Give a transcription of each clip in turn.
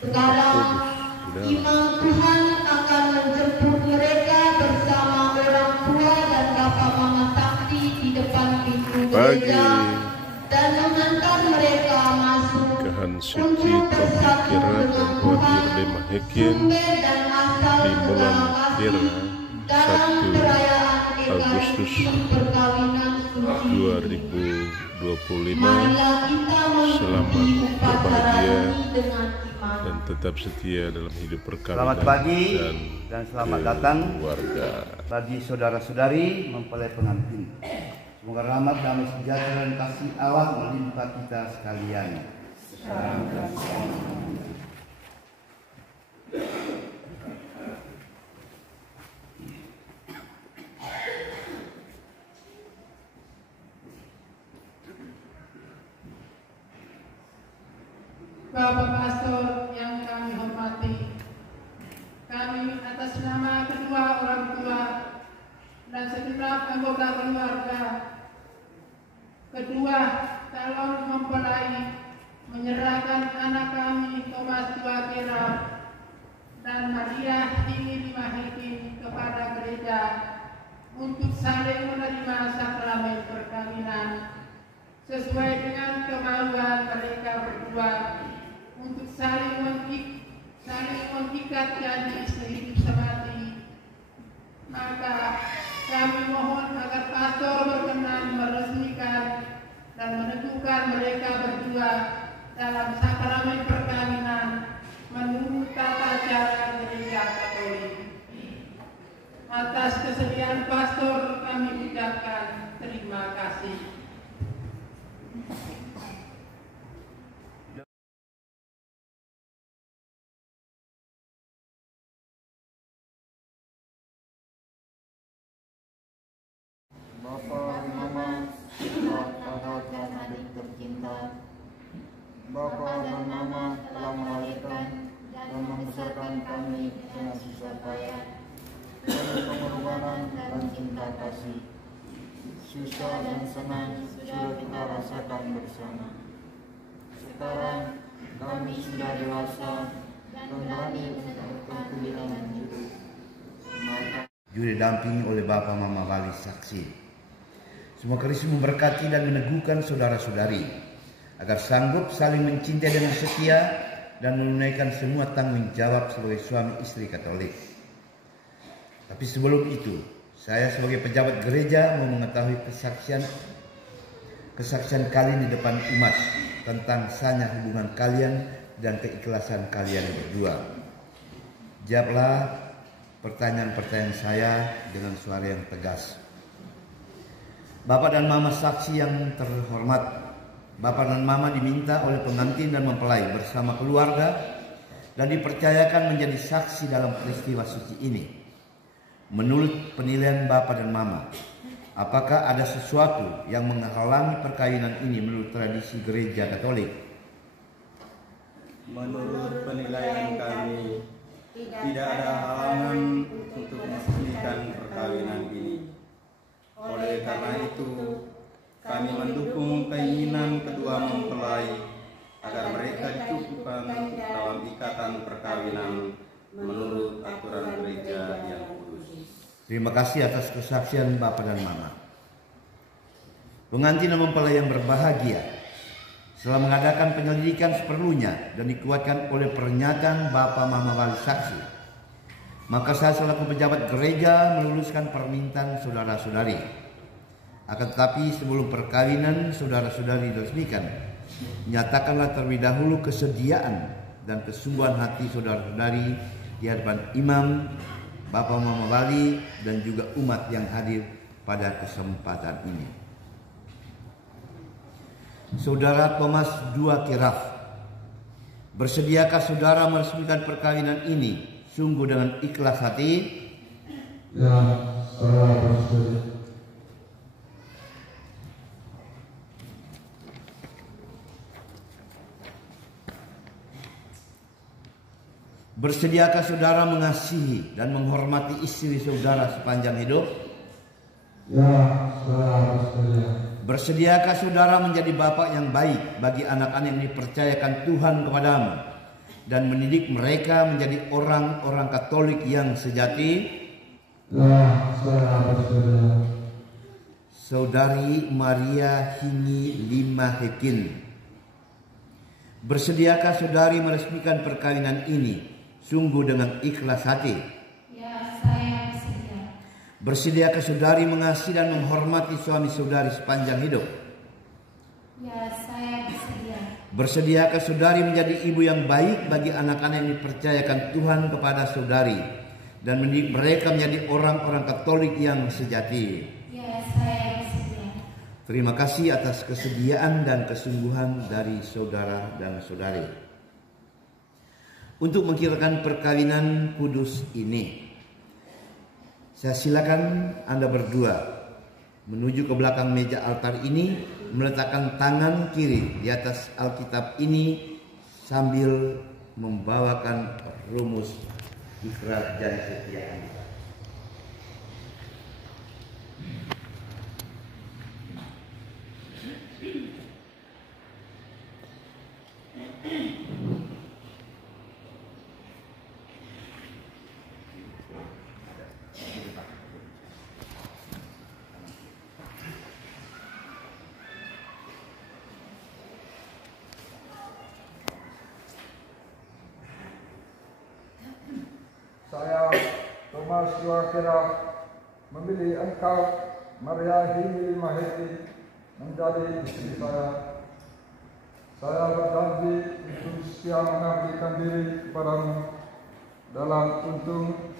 Sekarang imam Tuhan akan menjemput mereka bersama orang tua dan bapak mama saksi di depan pintu gereja dan mengantar mereka masuk untuk bersatu dengan Tuhan, sumber dan asal segala kasih dalam perayaan Agustus perkawinan suci 2025. Marilah kita Selamat berbahagia dengan dan tetap setia dalam hidup perkawinan. Selamat pagi dan selamat datang keluarga bagi saudara-saudari mempelai pengantin. Semoga rahmat, damai sejahtera dan kasih Allah melimpah kita sekalian. Bapak Pastor yang kami hormati, kami atas nama kedua orang tua dan segenap anggota keluarga kedua calon mempelai menyerahkan anak kami Thomas Tuakera dan Maria Tinggi Mahiki kepada gereja untuk saling menerima sakramen perkawinan sesuai dengan kemauan mereka berdua untuk saling mengikat janji sehidup semati. Maka kami mohon agar pastor berkenan meresmikan dan meneguhkan mereka berdua dalam sakramen perkawinan menurut tata cara gereja Katolik. Atas kesediaan pastor kami ucapkan terima kasih. Bapak, Mama, kakak dan adik tercinta, Bapak dan Mama telah melahirkan dan membesarkan kami dengan susah payah, penuh pengorbanan dan cinta kasih. Susah dan senang sudah kita rasakan bersama. Sekarang kami sudah dewasa dan berani menentukan pilihan hidup. Juga didampingi oleh Bapak Mama Wali Saksi. Semua Kristus memberkati dan meneguhkan saudara-saudari agar sanggup saling mencintai dengan setia dan menunaikan semua tanggung jawab sebagai suami istri Katolik. Tapi sebelum itu, saya sebagai pejabat gereja mau mengetahui kesaksian kalian di depan umat tentang sahnya hubungan kalian dan keikhlasan kalian berdua. Jawablah pertanyaan-pertanyaan saya dengan suara yang tegas. Bapak dan Mama saksi yang terhormat, Bapak dan Mama diminta oleh pengantin dan mempelai bersama keluarga dan dipercayakan menjadi saksi dalam peristiwa suci ini. Menurut penilaian Bapak dan Mama, apakah ada sesuatu yang menghalangi perkawinan ini menurut tradisi gereja Katolik? Menurut penilaian kami, tidak ada halangan untuk meresmikan perkawinan ini. Oleh karena itu, kami mendukung keinginan kedua mempelai agar mereka dicukupkan dalam ikatan perkawinan menurut aturan gereja yang kudus. Terima kasih atas kesaksian Bapak dan Mama. Pengantin dan mempelai yang berbahagia, setelah mengadakan penyelidikan seperlunya dan dikuatkan oleh pernyataan Bapak Mama Wali Saksi, maka saya selaku pejabat gereja meluluskan permintaan saudara-saudari. Akan tetapi sebelum perkawinan saudara-saudari diresmikan, nyatakanlah terlebih dahulu kesediaan dan kesungguhan hati saudara-saudari di hadapan imam, Bapak Mama Wali dan juga umat yang hadir pada kesempatan ini. Saudara Thomas Tuakera, bersediakah saudara meresmikan perkawinan ini sungguh dengan ikhlas hati? Ya, saudara bersedia. Bersediakah saudara mengasihi dan menghormati istri saudara sepanjang hidup? Ya, saudara bersedia. Bersediakah saudara menjadi bapak yang baik bagi anak-anak yang dipercayakan Tuhan kepadamu dan mendidik mereka menjadi orang-orang Katolik yang sejati. Ya, saya bersedia. Saudari Maria Hingi Limahekin, bersediakah saudari meresmikan perkawinan ini sungguh dengan ikhlas hati? Ya, saya bersedia. Bersediakah saudari mengasihi dan menghormati suami saudari sepanjang hidup? Ya, saya bersedia. Bersediakah saudari menjadi ibu yang baik bagi anak-anak yang dipercayakan Tuhan kepada saudari dan mendidik mereka menjadi orang-orang Katolik yang sejati? Ya, saya bersedia. Terima kasih atas kesediaan dan kesungguhan dari saudara dan saudari. Untuk mengkirakan perkawinan kudus ini, saya silakan Anda berdua menuju ke belakang meja altar ini, meletakkan tangan kiri di atas Alkitab ini sambil membawakan rumus ikrar dan kesetiaan. Saya, Thomas Joakira, memilih engkau, Maria Hingi Limahekin, menjadi istri saya. Saya berjanji untuk setia mengabdikan diri kepadamu dalam untung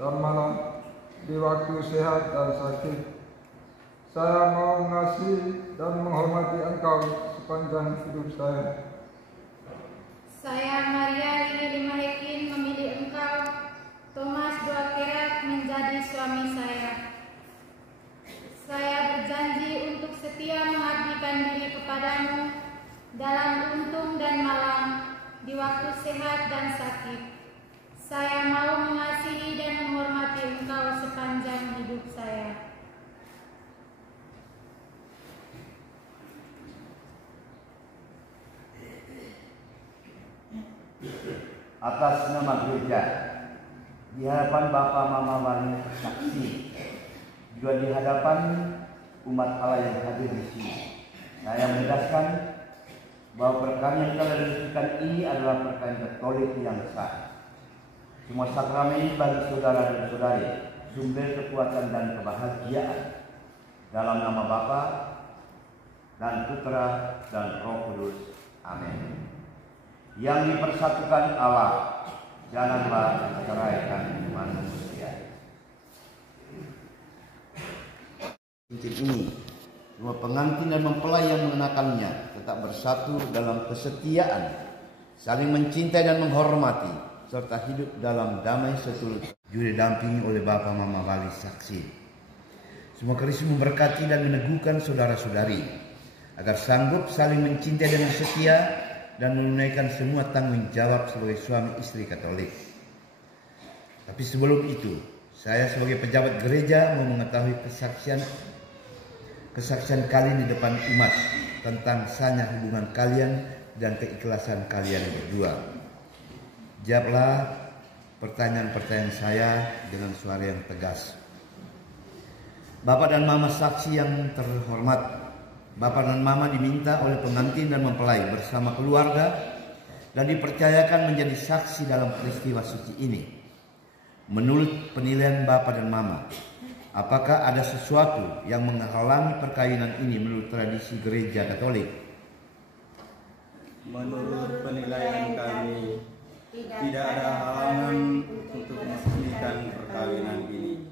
dan malam, di waktu sehat dan sakit. Saya mau mengasihi dan menghormati engkau sepanjang hidup saya. Saya, Maria Hingi Limahekin, memilih engkau, Thomas Joakira, menjadi suami saya. Saya berjanji untuk setia mengabdikan diri kepadamu dalam untung dan malam, di waktu sehat dan sakit. Saya mau mengasihi dan menghormati engkau sepanjang hidup saya. Atas nama gereja, di hadapan Bapak Mama Wali saksi, juga di hadapan umat Allah yang hadir di sini, saya menegaskan bahwa perkawinan yang telah diresmikan ini adalah perkawinan Katolik yang sah. Semua sakramen ini bagi saudara dan saudari sumber kekuatan dan kebahagiaan, dalam nama Bapa dan Putra dan Roh Kudus. Amin. Yang dipersatukan Allah, janganlah ceraikan manusia. Cincin ini, semua pengantin dan mempelai yang mengenakannya tetap bersatu dalam kesetiaan, saling mencintai dan menghormati, serta hidup dalam damai setulus. Juga didampingi oleh Bapak Mama Wali saksi. Semua Kristus memberkati dan meneguhkan saudara-saudari agar sanggup saling mencintai dengan setia dan menunaikan semua tanggung jawab sebagai suami istri Katolik. Tapi sebelum itu, saya sebagai pejabat gereja mau mengetahui kesaksian kalian di depan umat tentang sahnya hubungan kalian dan keikhlasan kalian berdua. Jawablah pertanyaan-pertanyaan saya dengan suara yang tegas. Bapak dan Mama saksi yang terhormat, Bapak dan Mama diminta oleh pengantin dan mempelai bersama keluarga dan dipercayakan menjadi saksi dalam peristiwa suci ini. Menurut penilaian Bapak dan Mama, apakah ada sesuatu yang menghalangi perkawinan ini menurut tradisi gereja Katolik? Menurut penilaian kami, tidak ada halangan untuk meresmikan perkawinan ini.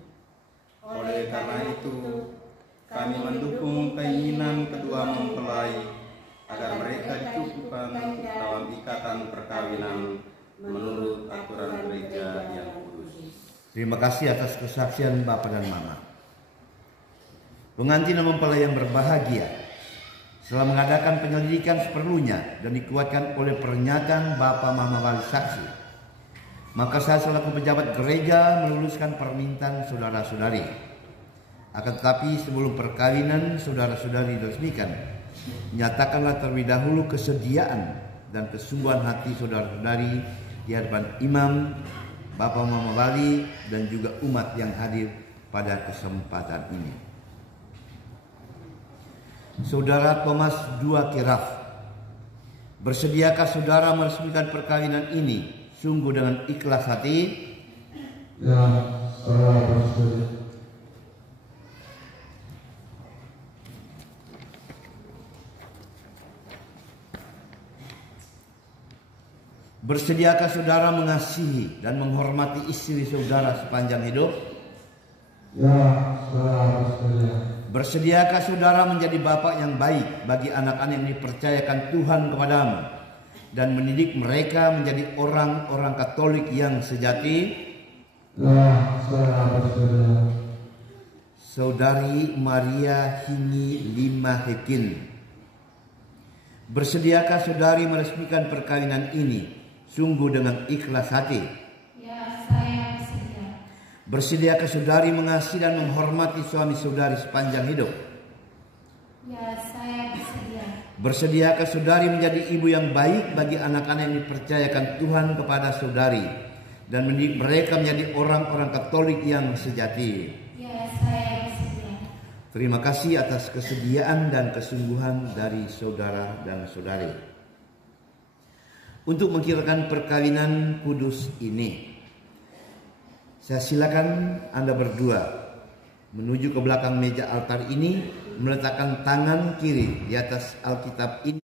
Oleh karena itu, kami mendukung keinginan kedua mempelai agar mereka dicukupkan dalam ikatan perkawinan menurut aturan gereja yang kudus. Terima kasih atas kesaksian Bapak dan Mama. Pengantin dan mempelai yang berbahagia, setelah mengadakan penyelidikan seperlunya dan dikuatkan oleh pernyataan Bapak Mama Wali saksi, maka saya selaku pejabat gereja meluluskan permintaan saudara-saudari. Akan tetapi sebelum perkawinan saudara-saudari diresmikan, nyatakanlah terlebih dahulu kesediaan dan kesungguhan hati saudara-saudari di hadapan imam, Bapak Mama Bali, dan juga umat yang hadir pada kesempatan ini. Saudara Thomas II Keraf, bersediakah saudara meresmikan perkawinan ini sungguh dengan ikhlas hati? Ya, saya bersedia. Bersediakah saudara mengasihi dan menghormati istri saudara sepanjang hidup? Ya, saya bersedia. Bersediakah saudara menjadi bapak yang baik bagi anak-anak yang dipercayakan Tuhan kepadamu dan mendidik mereka menjadi orang-orang Katolik yang sejati? Ya, saya bersedia. Saudari Maria Hingi Lima Hekin, bersediakah saudari meresmikan perkawinan ini sungguh dengan ikhlas hati? Ya, saya bersedia. Bersediakah saudari mengasihi dan menghormati suami saudari sepanjang hidup? Ya, saya bersedia. Bersediakah saudari menjadi ibu yang baik bagi anak-anak yang dipercayakan Tuhan kepada saudari dan mendidik mereka menjadi orang-orang Katolik yang sejati? Ya, saya bersedia. Terima kasih atas kesediaan dan kesungguhan dari saudara dan saudari. Untuk mengkirakan perkawinan kudus ini, saya silakan Anda berdua menuju ke belakang meja altar ini, meletakkan tangan kiri di atas Alkitab ini.